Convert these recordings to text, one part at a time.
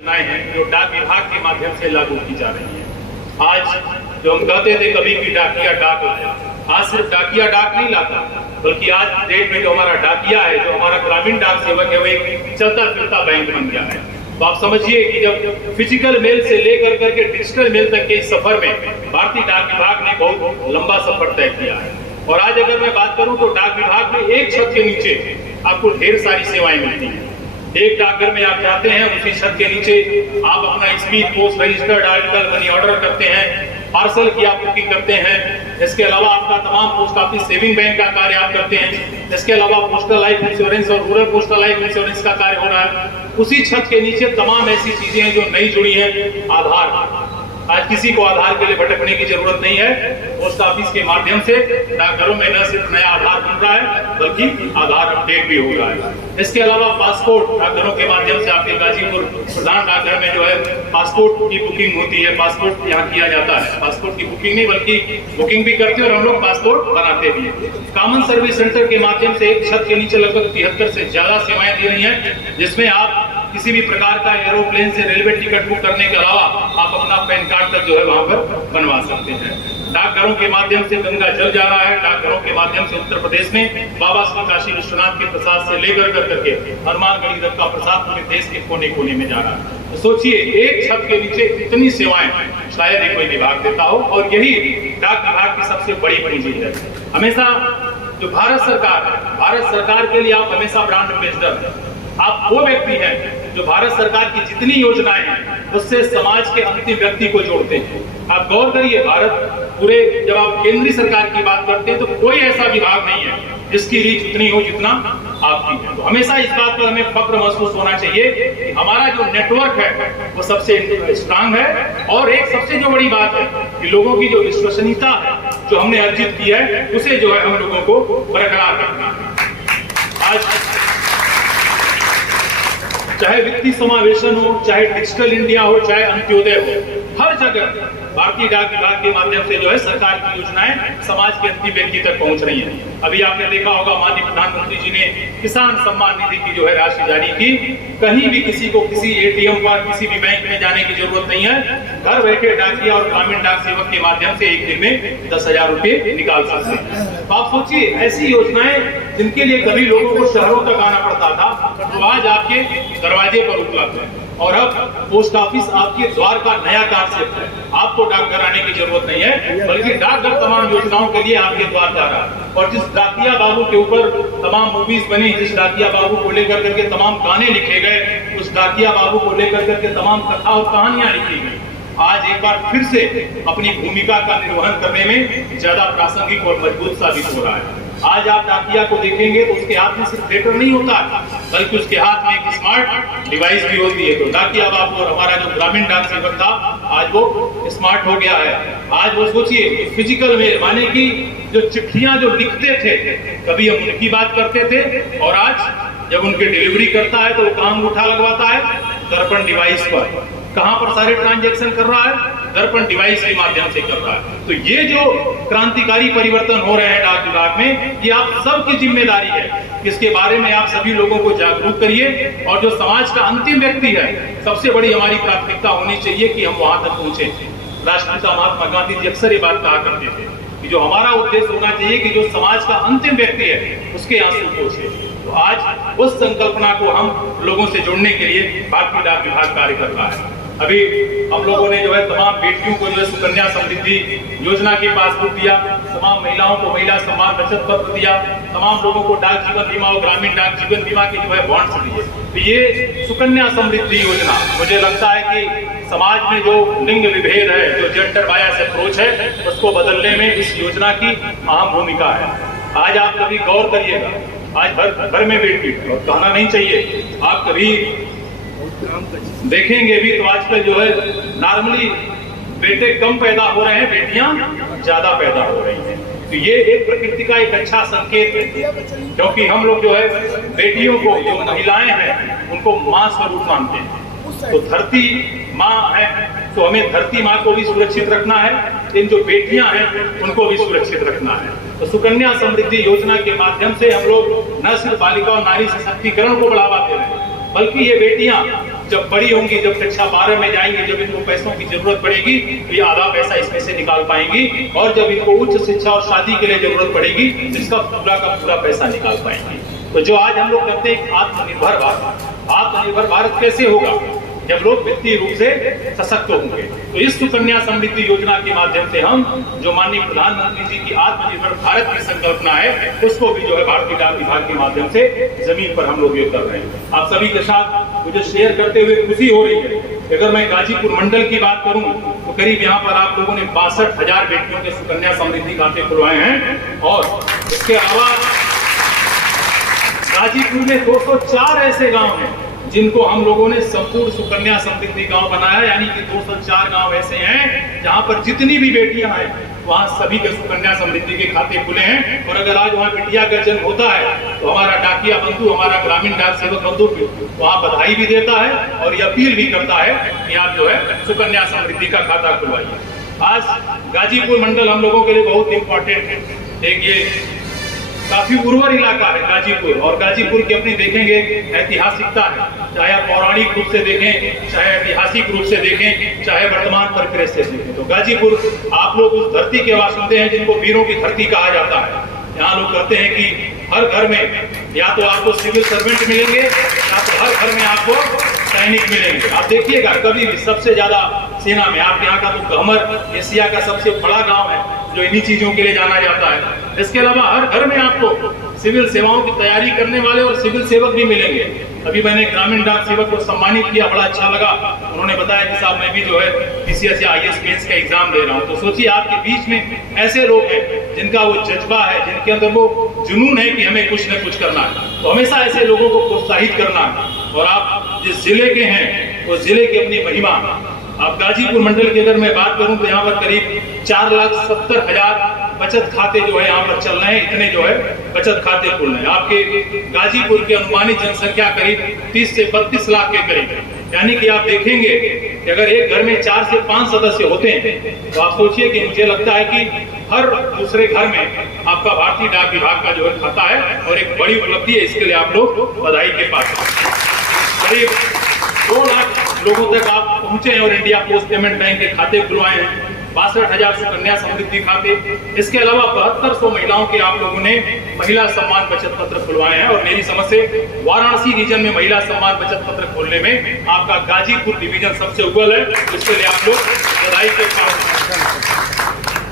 हैं जो डाक विभाग के माध्यम से लागू की जा रही है। आज जो हम कहते थे कभी की डाकिया डाक लाया, आज सिर्फ डाकिया डाक नहीं लाता, बल्कि आज डेट में जो हमारा डाकिया है, जो हमारा ग्रामीण डाक सेवक है, वो एक चलता फिरता बैंक बन गया है। तो आप समझिए कि जब फिजिकल मेल से लेकर करके डिजिटल मेल तक के इस सफर में भारतीय डाक विभाग ने बहुत लंबा सफर तय किया है। और आज अगर मैं बात करूं तो डाक विभाग में एक छत के नीचे आपको ढेर सारी सेवाएं मिलती हैं। एक डाकघर में आप जाते हैं, उसी छत के नीचे आप अपना speed post registered article money order करते हैं, पार्सल की आप बुकिंग करते हैं। इसके अलावा आपका तमाम पोस्ट ऑफिस सेविंग बैंक का कार्य आप करते हैं। इसके अलावा पोस्टल लाइफ इंश्योरेंस और रूरल पोस्टल लाइफ इंश्योरेंस का कार्य हो रहा है। उसी छत के नीचे तमाम ऐसी चीजें हैं जो नई जुड़ी हैं। आधार, आज किसी को आधार के लिए भटकने की जरूरत नहीं है। पोस्ट ऑफिस के माध्यम से डाकघरों में न सिर्फ नया आधार बन रहा है, बल्कि आधार अपडेट भी हो रहा है। इसके अलावा पासपोर्ट डाकघरों के माध्यम से आपके गाजीपुर प्रधान डाकघर में जो है पासपोर्ट की बुकिंग होती है, पासपोर्ट यहाँ किया जाता है। पासपोर्ट की बुकिंग नहीं बल्कि बुकिंग भी करते हैं और हम लोग पासपोर्ट बनाते भी हैं। कॉमन सर्विस सेंटर के माध्यम से एक छत के नीचे लगभग 73 से ज्यादा सेवाएं दे रही हैं, जिसमें आप किसी भी प्रकार का एरोप्लेन से रेलवे टिकट बुक करने के अलावा आप अपना पैन कार्ड तक जो है वहां पर बनवा सकते हैं। डाकघरों के माध्यम से गंगा जल जा रहा है। डाकघरों के माध्यम से उत्तर प्रदेश में बाबा श्री काशी विश्वनाथ के प्रसाद से लेकर करके हनुमानगढ़ी तक का प्रसाद पूरे देश के कोने कोने में जा रहा है। तो सोचिए, एक छत के नीचे इतनी सेवाएं शायद ही कोई विभाग देता हो, और यही डाक विभाग की सबसे बड़ी पूंजी है। हमेशा जो भारत सरकार है, भारत सरकार के लिए आप हमेशा ब्रांड एम्बेसडर हैं। आप वो व्यक्ति हैं जो भारत सरकार की जितनी योजनाएं हैं उससे समाज के अंतिम व्यक्ति को जोड़ते हैं। आप गौर करिए, भारत पूरे जब आप केंद्रीय सरकार की बात करते हैं तो कोई ऐसा विभाग नहीं है जिसकी रीच उतनी हो जितना आपकी है। तो हमेशा इस बात पर हमें फक्र महसूस होना चाहिए कि हमारा जो नेटवर्क है वो सबसे स्ट्रांग है। और एक सबसे जो बड़ी बात है कि लोगों की जो विश्वसनीयता है जो हमने अर्जित की है, उसे जो है हम लोगों को बरकरार रखना है। आज चाहे वित्तीय समावेशन हो, चाहे डिजिटल इंडिया हो, चाहे अंत्योदय हो, हर जगह भारतीय डाक विभाग के माध्यम से जो है सरकार की योजनाएं समाज के अंतिम व्यक्ति तक पहुंच रही हैं। अभी आपने देखा होगा माननीय प्रधानमंत्री जी ने किसान सम्मान निधि की जो है राशि जारी की। कहीं भी किसी को किसी एटीएम पर किसी भी बैंक में जाने की जरूरत नहीं है। घर बैठे डाकिया और ग्रामीण डाक सेवक के माध्यम से एक दिन में 10,000 रुपए निकाल सकते हैं। तो आप सोचिए, ऐसी योजनाएं जिनके लिए कभी लोगों को शहरों तक आना पड़ता था, तो आज आपके दरवाजे पर उपलब्ध है। और अब पोस्ट ऑफिस आपके द्वार का नया कॉन्सेप्ट है। आपको डाकघर आने की जरूरत नहीं है, बल्कि डाकघर तमाम योजनाओं के लिए आपके द्वार जा रहा है। और जिस डाकिया बाबू के ऊपर तमाम मूवीज बनी, जिस डाकिया बाबू को लेकर करके तमाम गाने लिखे गए, उस डाकिया बाबू को लेकर करके तमाम कथा और कहानियां लिखी गई, आज एक बार फिर से अपनी भूमिका का निर्वहन करने में ज्यादा प्रासंगिक और मजबूत साबित हो रहा है। आज आप डाकिया को देखेंगे तो उसके हाथ में सिर्फ लेटर नहीं होता, बल्कि उसके हाथ में एक स्मार्ट डिवाइस भी होती है। तो डाकिया बाबू और हमारा जो ग्रामीण डाक सेवक था, आज वो स्मार्ट हो गया है। आज वो सोचिए, फिजिकल में माने कि जो चिट्ठियां जो लिखते थे, कभी हम उनकी बात करते थे, और आज जब उनके डिलीवरी करता है तो वो कहाँ अंगूठा लगवाता है? दर्पण डिवाइस पर। कहां पर सारे ट्रांजैक्शन कर रहा है? दर्पण डिवाइस के माध्यम से कर रहा है। तो ये जो क्रांतिकारी परिवर्तन हो रहे हैं डाक विभाग में, ये आप सबकी जिम्मेदारी है। इसके बारे में आप सभी लोगों को जागरूक करिए। और जो समाज का अंतिम व्यक्ति है, सबसे बड़ी हमारी प्राथमिकता होनी चाहिए कि हम वहां तक पहुंचे। राष्ट्रपिता महात्मा गांधी जी अक्सर ये बात कहा करते थे कि जो हमारा उद्देश्य होना चाहिए कि जो समाज का अंतिम व्यक्ति है उसके आंसू पहुंचे। तो आज उस संकल्पना को हम लोगों से जोड़ने के लिए भारतीय डाक विभाग कार्य कर रहा है। अभी हम लोगों ने जो है तमाम बेटियों को जो है सुकन्या समृद्धि योजना की पासबुक दिया, तमाम महिलाओं को महिला सम्मान बचत पत्र दिया, तमाम लोगों को डाक जीवन बीमा और ग्रामीण डाक जीवन बीमा के जो है बॉन्ड्स दिए। तो ये सुकन्या समृद्धि योजना, मुझे लगता है कि समाज में जो लिंग विभेद है, जो जेंडर बायस अप्रोच है, उसको बदलने में इस योजना की अहम भूमिका है। आज आप कभी गौर करिएगा, आज घर में बेटी, और कहना नहीं चाहिए, आप कभी देखेंगे भी तो आजकल जो है नॉर्मली बेटे कम पैदा हो रहे हैं, बेटियां ज्यादा पैदा हो रही हैं। तो ये एक प्रकृति का एक अच्छा संकेत है, क्योंकि हम लोग जो है बेटियों को, जो महिलाएं हैं, उनको मां स्वरूप मानते हैं। तो धरती मां है, तो हमें धरती मां को भी सुरक्षित रखना है, इन जो बेटियां हैं उनको भी सुरक्षित रखना है। तो सुकन्या समृद्धि योजना के माध्यम से हम लोग न सिर्फ बालिका और नारी सशक्तिकरण को बढ़ावा दे रहे हैं, बल्कि ये बेटियां जब बड़ी होंगी, जब कक्षा 12 में जाएंगी, जब इनको पैसों की जरूरत पड़ेगी तो ये आधा पैसा इसमें से निकाल पाएंगी, और जब इनको उच्च शिक्षा और शादी के लिए जरूरत पड़ेगी तो इसका पूरा का पूरा पैसा निकाल पाएंगी। तो जो आज हम लोग कहते हैं आत्मनिर्भर भारत, आत्मनिर्भर भारत कैसे होगा? जब लोग वित्तीय रूप से सशक्त होंगे। तो इस सुकन्या समृद्धि योजना के माध्यम से हम जो माननीय प्रधानमंत्री जी की आत्मनिर्भर भारत की संकल्पना है उसको भी जो है भारतीय डाक विभाग के माध्यम से जमीन पर हम लोग ये कर रहे हैं। आप सभी के साथ मुझे शेयर करते हुए खुशी हो रही है। अगर मैं गाजीपुर मंडल की बात करूं तो करीब यहाँ पर आप लोगों ने 62,000 बेटियों के सुकन्या समृद्धि खाते खुलवाए हैं, और इसके अलावा गाजीपुर में 204 ऐसे गांव हैं जिनको हम लोगों ने संपूर्ण सुकन्या समृद्धि गांव बनाया, यानी कि 204 गांव ऐसे हैं जहां पर जितनी भी बेटियां हैं वहां सभी के सुकन्या समृद्धि के खाते खुले हैं। और अगर आज वहां बिटिया का जन्म होता है तो हमारा डाकिया बंधु, हमारा ग्रामीण डाक सेवक बंधु वहां बधाई भी देता है और ये अपील भी करता है कि आप जो है सुकन्या समृद्धि का खाता खुलवाइए। आज गाजीपुर मंडल हम लोगों के लिए बहुत इंपॉर्टेंट है। एक ये काफी उर्वर इलाका है गाजीपुर, और गाजीपुर की अपनी देखेंगे ऐतिहासिकता है, चाहे आप पौराणिक रूप से देखें, चाहे ऐतिहासिक रूप से देखें, चाहे वर्तमान परिप्रेक्ष्य से देखें। तो गाजीपुर आप लोग उस धरती के वासिंदे हैं जिनको वीरों की धरती कहा जाता है। यहाँ लोग कहते हैं कि हर घर में या तो आपको सिविल सर्वेंट मिलेंगे या तो हर घर में आपको सैनिक मिलेंगे। आप देखिएगा कभी भी सबसे ज्यादा सेना में आपके यहाँ का तो गहमर एशिया का सबसे बड़ा गांव है जो इन्हीं चीजों के लिए जाना जाता है। इसके अलावा हर घर में आपको सिविल सेवाओं की तैयारी करने वाले और सिविल सेवक भी मिलेंगे। अभी मैंने ग्रामीण डाक सेवक को सम्मानित किया, बड़ा अच्छा लगा। उन्होंने बताया कि साहब मैं भी जो है पीसीएस या आईएएस मेंस का एग्जाम दे रहा हूँ। तो सोचिए आपके बीच में ऐसे लोग हैं जिनका वो जज्बा है, जिनके अंदर वो जुनून है कि हमें कुछ न कुछ करना है। तो हमेशा ऐसे लोगों को प्रोत्साहित करना है। और आप जिस जिले के हैं उस जिले की अपनी महिमा, आप गाजीपुर मंडल की अगर मैं बात करूं तो यहाँ पर करीब 4,70,000 बचत खाते जो है यहाँ पर चल रहे हैं। इतने जो है बचत खाते खुल रहे हैं। आपके गाजीपुर की अनुमानित जनसंख्या करीब 30 से 32 लाख के करीब है। यानी कि आप देखेंगे कि अगर एक घर में 4 से 5 सदस्य होते हैं तो आप सोचिए कि मुझे लगता है कि हर दूसरे घर में आपका भारतीय डाक विभाग का जो है खाता है, और एक बड़ी उपलब्धि है। इसके लिए आप लोग बधाई के पात्र हैं। करीब 2 लाख लोगों तक आप पहुंचे हैं और इंडिया पोस्ट पेमेंट बैंक के खाते खुलवाए हैं। 62,000 सुकन्या समृद्धि खाते। इसके अलावा 7200 महिलाओं के आप लोगों ने महिला सम्मान बचत पत्र खुलवाए हैं। और मेरी समझ से वाराणसी रीजन में महिला सम्मान बचत पत्र खोलने में आपका गाजीपुर डिवीजन सबसे अव्वल है। इसके लिए आप लोग बधाई के पात्र हैं।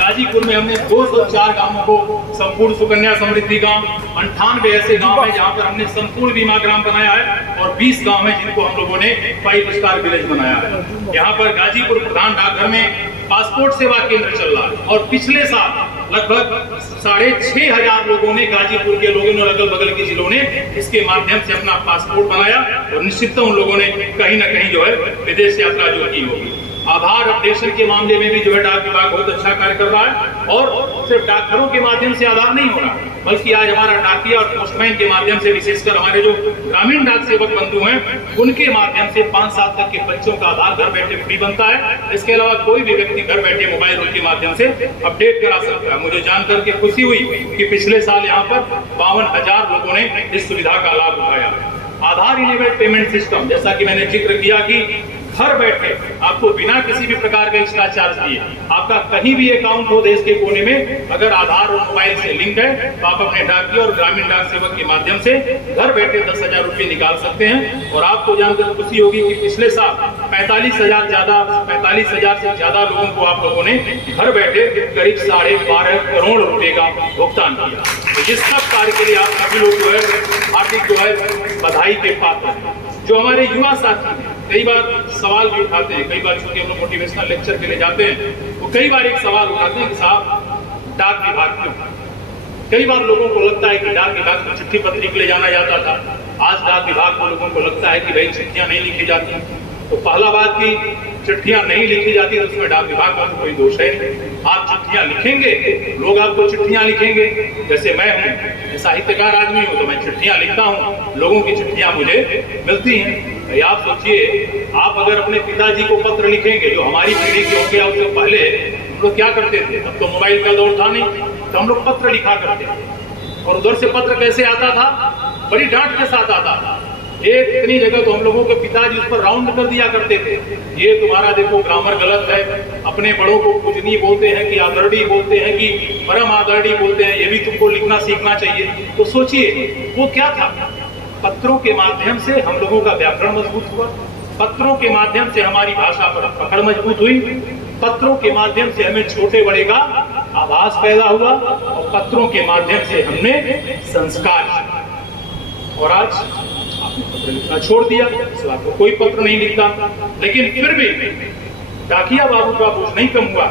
गाजीपुर में हमने 204 गांवों को संपूर्ण सुकन्या समृद्धि गांव, 98 ऐसे गांव हैं जहां पर हमने संपूर्ण बीमा ग्राम बनाया है, और 20 गांव हैं जिनको हम लोगों ने 5 स्टार विलेज बनाया है। यहाँ पर गाजीपुर प्रधान डाकघर में पासपोर्ट सेवा केंद्र चल रहा है, और पिछले साल लगभग 6,500 लोगों ने, गाजीपुर के लोगों ने और अगल बगल के जिलों ने इसके माध्यम से अपना पासपोर्ट बनाया, और निश्चितता उन लोगों ने कहीं ना कहीं जो है विदेश यात्रा जो की होगी। आधार अपडेशन के मामले में भी जो है डाक विभाग बहुत अच्छा कार्य कर रहा है। और सिर्फ डाकघरों के माध्यम से आधार नहीं हो रहा, बल्कि आज हमारा डाकिया और पोस्टमैन के माध्यम से, विशेषकर हमारे जो ग्रामीण डाक सेवक बंधु हैं उनके माध्यम से 5 साल तक के बच्चों का आधार घर बैठे फ्री बनता है। इसके अलावा कोई भी व्यक्ति घर बैठे मोबाइल उनके माध्यम से अपडेट करा सकता है। मुझे जानकर के खुशी हुई कि पिछले साल यहाँ पर 52,000 लोगों ने इस सुविधा का लाभ उठाया। आधार इनेबल्ड पेमेंट सिस्टम, जैसा कि मैंने जिक्र किया कि घर बैठे आपको बिना किसी भी प्रकार का एक्स्ट्रा चार्ज दिए आपका कहीं भी अकाउंट हो देश के कोने में, अगर आधार और मोबाइल से लिंक है तो आप अपने डाकिया और ग्रामीण डाक सेवक के माध्यम से घर बैठे 10,000 रुपये निकाल सकते हैं। और आपको जानकर खुशी होगी कि पिछले साल 45,000 से ज्यादा लोगों को आप लोगों ने घर बैठे करीब 12.5 करोड़ रुपए का भुगतान किया। तो इस सब कार्य के लिए आप सभी लोग जो है हार्दिक जो है बधाई के पात्र हैं। जो हमारे युवा साथी हैं कई बार सवाल भी उठाते हैं, कई बार चूंकि हम लोग मोटिवेशनल लेक्चर के लिए जाते हैं वो कई बार एक सवाल उठाते हैं कि साहब डाक विभाग क्यों? कई बार लोगों को लगता है कि डाक विभाग को चिट्ठी पत्री के लिए जाना जाता था, आज डाक विभाग को लोगों को लगता है कि भाई चिट्ठियां नहीं लिखी जाती। तो पहला बात की चिट्ठियां नहीं लिखी जाती तो उसमें डाक विभाग का कोई दोष है नहीं। आप चिट्ठियां लिखेंगे, लोग आपको चिट्ठियां लिखेंगे। जैसे मैं हूँ साहित्यकार आदमी हूँ तो मैं चिट्ठियां लिखता हूँ, लोगों की चिट्ठियां मुझे मिलती हैं। आप सोचिए, आप अगर अपने पिताजी को पत्र लिखेंगे, जो हमारी पीढ़ी के होंगे उससे पहले हम लोग क्या करते थे, अब तो मोबाइल का दौर था नहीं, तो हम लोग पत्र लिखा करते थे। और उधर से पत्र कैसे आता था? बड़ी डांट के साथ आता था। एक इतनी जगह तो हम लोगों के पिताजी उस पर राउंड कर दिया करते थे, ये तुम्हारा देखो ग्रामर गलत है, अपने बड़ों को पूजनी बोलते हैं कि आदरणी बोलते हैं कि परम आदरणी बोलते हैं, ये भी तुमको लिखना सीखना चाहिए। तो सोचिए वो क्या था। पत्रों के माध्यम से हम लोगों का व्याकरण मजबूत हुआ, पत्रों के माध्यम से हमारी भाषा पर पकड़ मजबूत हुई, पत्रों के माध्यम से हमें छोटे बड़े का आभास पैदा हुआ, और पत्रों के माध्यम से हमने संस्कार। और आज आपने पत्र लिखना छोड़ दिया, आपको कोई पत्र नहीं लिखता, लेकिन फिर भी डाकिया बाबू का बोझ नहीं कम हुआ।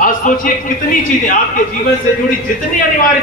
आज सोचिए कितनी चीजें आपके जीवन से जुड़ी, जितनी अनिवार्य